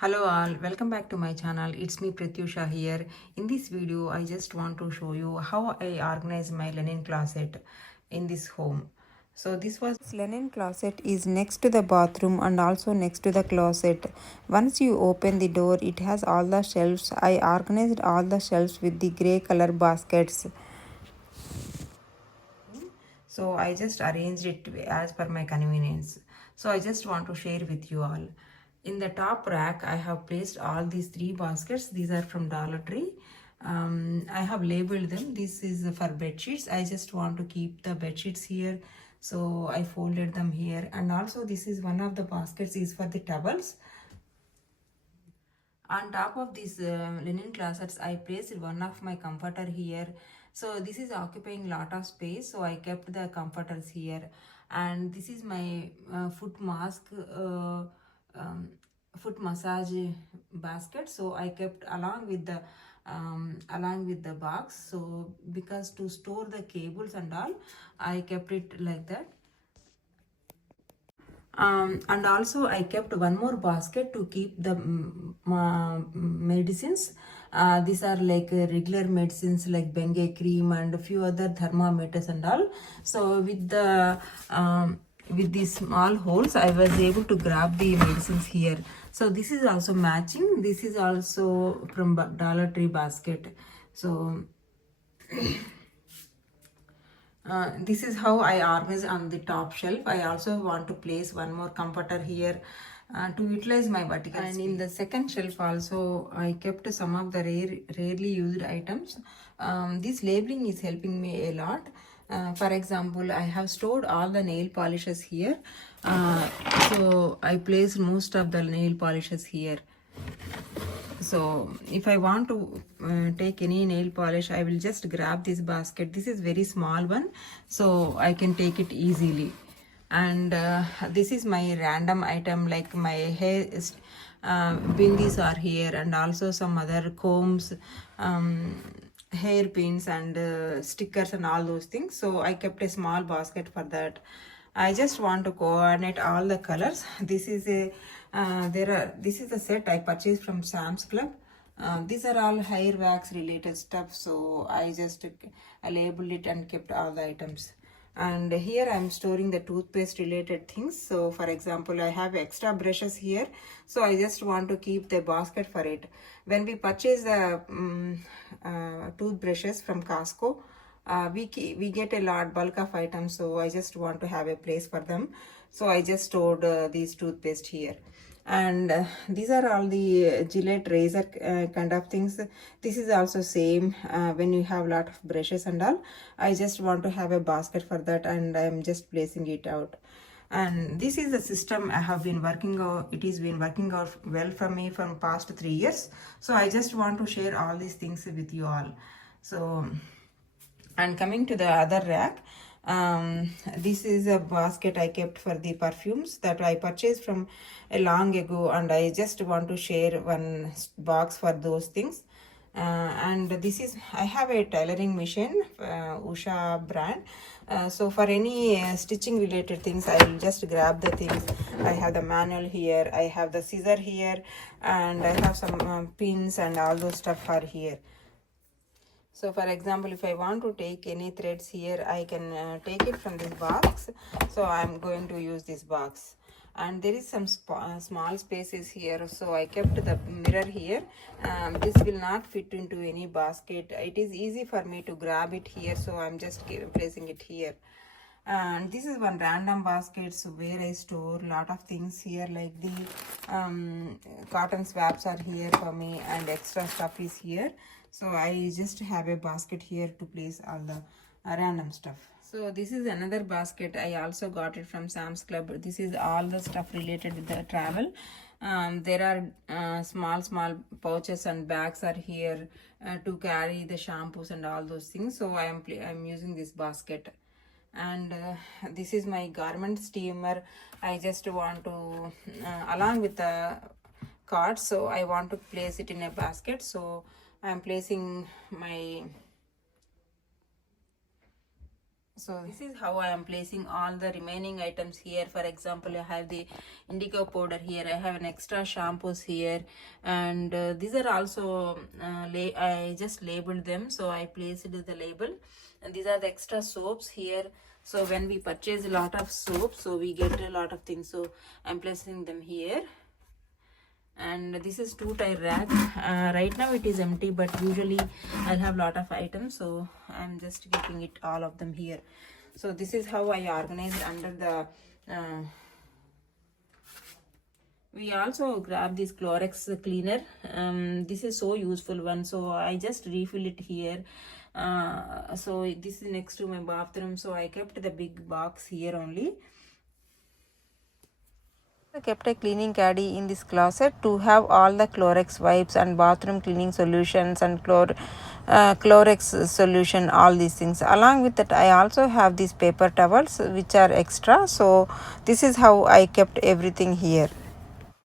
Hello all, welcome back to my channel. It's me Pratyusha here. In this video, I just want to show you how I organize my linen closet in this home. So this linen closet is next to the bathroom and also next to the closet. Once you open the door, it has all the shelves. I organized all the shelves with the grey color baskets. So I just arranged it as per my convenience. So I just want to share with you all. In the top rack, I have placed all these three baskets. These are from Dollar Tree. I have labeled them. This is for bed sheets. I just want to keep the bed sheets here. So I folded them here. And also this is one of the baskets is for the towels. On top of these linen closets, I placed one of my comforter here. So this is occupying lot of space, so I kept the comforters here. And this is my foot mask, foot massage basket, so I kept along with the box. So because to store the cables and all, I kept it like that. And also I kept one more basket to keep the medicines. These are like regular medicines like Bengay cream and a few other thermometers and all. So with these small holes, I was able to grab the medicines here. So this is also matching. This is also from Dollar Tree basket. So this is how I organize on the top shelf. I also want to place one more comforter here to utilize my vertical space. In the second shelf also, I kept some of the rarely used items. This labeling is helping me a lot. For example, I have stored all the nail polishes here. So I placed most of the nail polishes here. So if I want to take any nail polish, I will just grab this basket. This is very small one, so I can take it easily. And this is my random item, like my hair bindis are here, and also some other combs, hair pins and stickers and all those things. So I kept a small basket for that. I just want to coordinate all the colors. This is a this is a set I purchased from Sam's Club. These are all hair wax related stuff, so I just labeled it and kept all the items. And here I'm storing the toothpaste related things. So for example, I have extra brushes here, so I just want to keep the basket for it. When we purchase the toothbrushes from Costco, we get a lot bulk of items, so I just want to have a place for them. So I just stored these toothpaste here. And these are all the Gillette razor kind of things. This is also same. When you have lot of brushes and all, I just want to have a basket for that, and I'm just placing it out. And this is the system I have been working out. It has been working out well for me from past 3 years. So I just want to share all these things with you all. So, and coming to the other rack, this is a basket I kept for the perfumes that I purchased from a long ago, and I just want to share one box for those things. And this is, I have a tailoring machine, Usha brand. So for any stitching related things, I will just grab the things. I have the manual here, I have the scissor here, and I have some pins and all those stuff are here. So for example, if I want to take any threads here, I can take it from this box. So I'm going to use this box. And there is some small spaces here, so I kept the mirror here. This will not fit into any basket. It is easy for me to grab it here, so I'm just placing it here. And this is one random basket, so where I store a lot of things here, like the cotton swaps are here for me, and extra stuff is here. So I just have a basket here to place all the random stuff. So this is another basket. I also got it from Sam's Club. This is all the stuff related with the travel. There are small pouches and bags are here to carry the shampoos and all those things. So I'm using this basket. And this is my garment steamer. I just want to along with the cards, so I want to place it in a basket. So I'm placing my So this is how I am placing all the remaining items here. For example, I have the indigo powder here, I have an extra shampoos here, and these are also I just labeled them, so I placed the label. And these are the extra soaps here. So when we purchase a lot of soap, so we get a lot of things, so I'm placing them here. And this is two tire rack. Right now it is empty, but usually I'll have lot of items, so I'm just keeping it all of them here. So this is how I organized under the we also grab this Clorox cleaner. This is so useful one, so I just refill it here. So this is next to my bathroom, so I kept the big box here only. I kept a cleaning caddy in this closet to have all the Clorox wipes and bathroom cleaning solutions and Clorox solution, all these things. Along with that, I also have these paper towels which are extra. So this is how I kept everything here.